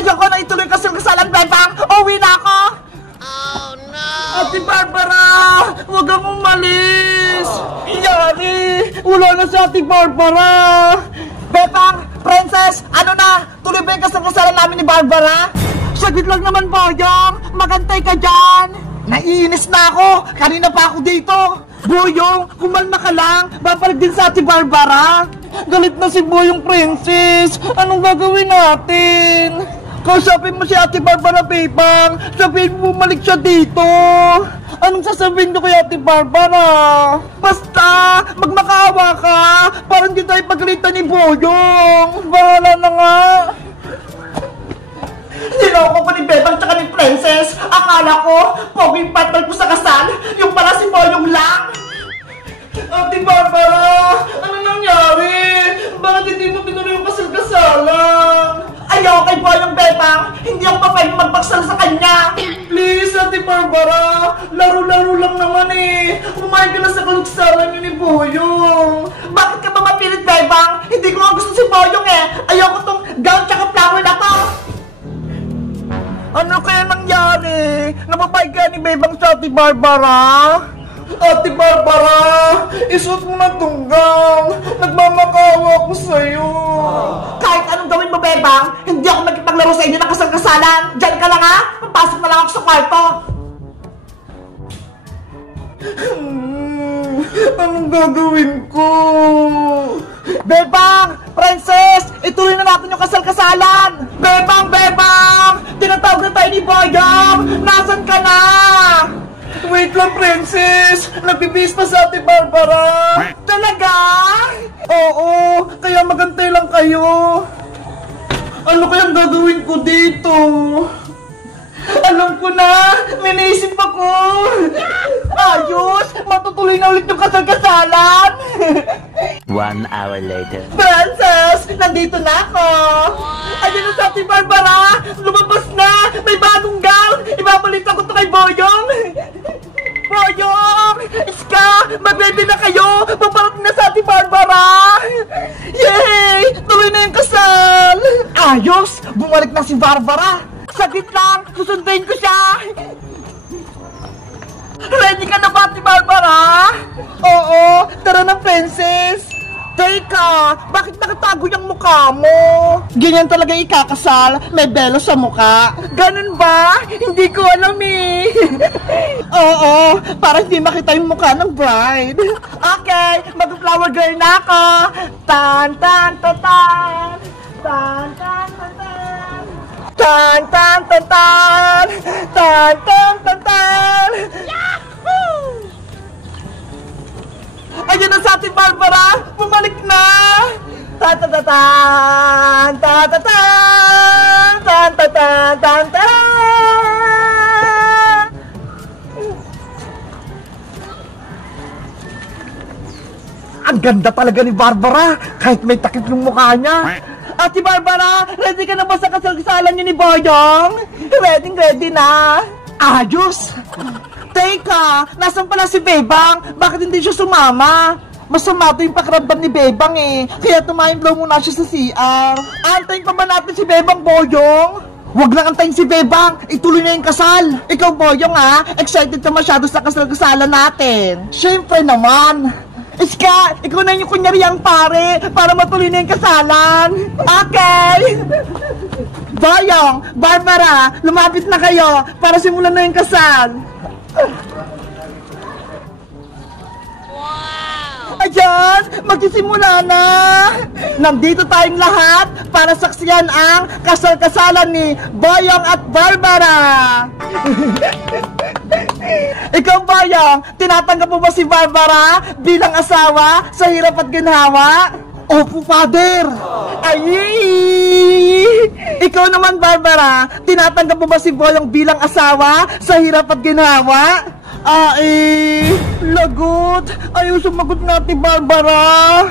Ayoko na ituloy kasal-kasalan, Bebang! Uwi na ako! Oh no! Ate Barbara! Huwag kang umalis! Yari! Wala na si Ate Barbara! Bebang! Princess! Ano na? Tuloy ba yung kasal-kasalan namin ni Barbara? Saglit lang naman, Boyong! Magantay ka dyan! Naiinis na ako! Kanina pa ako dito! Boyong! Kumalma ka lang! Babalik din sa Ate Barbara! Galit na si Boyong, Princess! Anong gagawin natin? Kausapin mo si Ate Barbara, Bebang! Sabihin mo bumalik siya dito! Anong sasabihin ko kay Ate Barbara? Basta! Magmakaawa ka! Para hindi tayo pagalitan ni Boyong! Bahala na nga! Niloko ko ni Bebang tsaka ni Princess! Akala ko, poging partner ko sa kasal! Yung pala si Boyong lang! Ate Barbara! Ano nangyari? Bakit hindi mo tinuloy yung kasal-kasalan? Ayaw kay Boyong, Bebang! Hindi ako papayag magpaksal sa kanya! Please, Ate Barbara! Laro-laro lang naman eh! Umayag ka na sa kalugsalan niyo ni Boyong! Bakit ka ba mapilit, Bebang? Hindi ko nga gusto si Boyong eh! Ayaw ko tong gown tsaka flower na to! Ano kaya nangyari? Napapayag ka ni Bebang sa Ate Barbara? Ate Barbara, isuot mo na tong gown. Nagmamakawa ko sa'yo. Kahit anong gawin mo, Bebang, hindi ako magkipaglaro sa inyo ng kasal-kasalan. Diyan ka lang ha. Papasok na lang ako sa kwarto. Anong gagawin ko? Bebang! Princess! Ituloy na natin yung kasal-kasalan! Bebang! Bebang! Tinatawag na tayo ni Boyong! Nasaan ka na? Wait lang, Princess! Nagbibihis pa sa Ate Barbara! Talaga? Oo! Kaya magantay lang kayo! Ano kayang gagawin ko dito? Alam ko na! May naisip ako! Ayos! Matutuloy na ulit yung kasal-kasalan! 1 hour later. Princess! Nandito na ako! Ayun na sa Ate Barbara! Lumabas na! May bagong gown! Ibabalitan ko to kay Boyong! Boyong! Iska! Mag-ready na kayo! Paparating na sa Ate Barbara! Yay! Tuloy na yung kasal! Ayos! Bumalik na si Barbara! Saglit lang! Susunduin ko siya! Ready ka na ba, Ate Barbara? Oo! Tara na, Princess! Teka! Bakit nakatago yung mukha mo? Ganyan talaga ikakasal? May belo sa mukha? Ganun ba? Hindi ko alam eh! Oo! Para hindi makita yung mukha ng bride! Okay! Mag-flower girl na ako! Tan tan tan tan! Tan tan tan tan! Tan tan tan tan! Tan tan tan tan! Yahoo! Ayun na sa Ate Barbara! Bumalik na! Ta-ta-ta-tan! Ta-ta-tan! Ta-ta-tan! Ang ganda talaga ni Barbara! Kahit may takip yung mukha niya! Ate Barbara! Ready ka na ba sa kasal-kasalan niyo ni Boyong? Ready na! Ayos! Teka! Nasaan pala si Bebang? Bakit hindi siya sumama? Masama to yung pakiramdam ni Bebang eh. Kaya tumayin-blow muna siya sa CR. Antayin pa ba natin si Bebang, Boyong? Huwag lang antayin si Bebang. Ituloy na yung kasal. Ikaw, Boyong ha? Excited ka masyado sa kasal-kasalan natin. Siyempre naman. Iska, ikaw na yung kunyariang pare para matuloy na yung kasalan. Okay! Boyong, Barbara, lumapit na kayo para simulan na yung kasal. Ayan, magsisimula na! Nandito tayong lahat para saksiyan ang kasal-kasalan ni Boyong at Barbara! Ikaw, Boyong, tinatanggap mo ba si Barbara bilang asawa sa hirap at ginhawa? Opo, Father! Ay! Ikaw naman, Barbara, tinatanggap mo ba si Boyong bilang asawa sa hirap at ginhawa? Lagot! Ayaw sumagot natin, Barbara!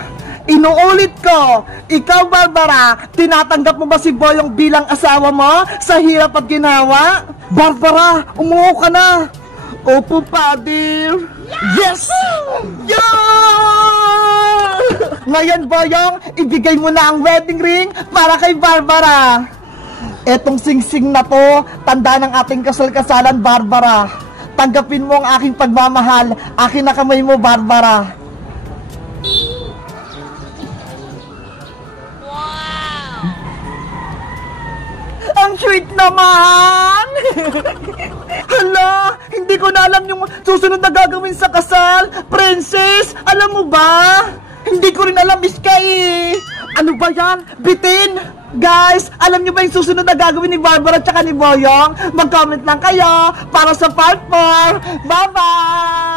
Inuulit ko! Ikaw, Barbara, tinatanggap mo ba si Boyong bilang asawa mo sa hirap at ginawa? Barbara, umuo ka na! Opo, Father! Yes! Yeah! Ngayon, Boyong, ibigay mo na ang wedding ring para kay Barbara! Etong singsing na to, tanda ng ating kasal-kasalan, Barbara. Tanggapin mo ang aking pagmamahal. Akin na kamay mo, Barbara. Ang sweet naman! Hala, hindi ko na alam yung susunod na gagawin sa kasal. Princess, alam mo ba? Hindi ko rin alam, Iskay. Ano ba yan? Bitin! Guys, alam nyo ba yung susunod na gagawin ni Barbara at ni Boyong? Mag-comment lang kayo para sa part 4. Bye-bye!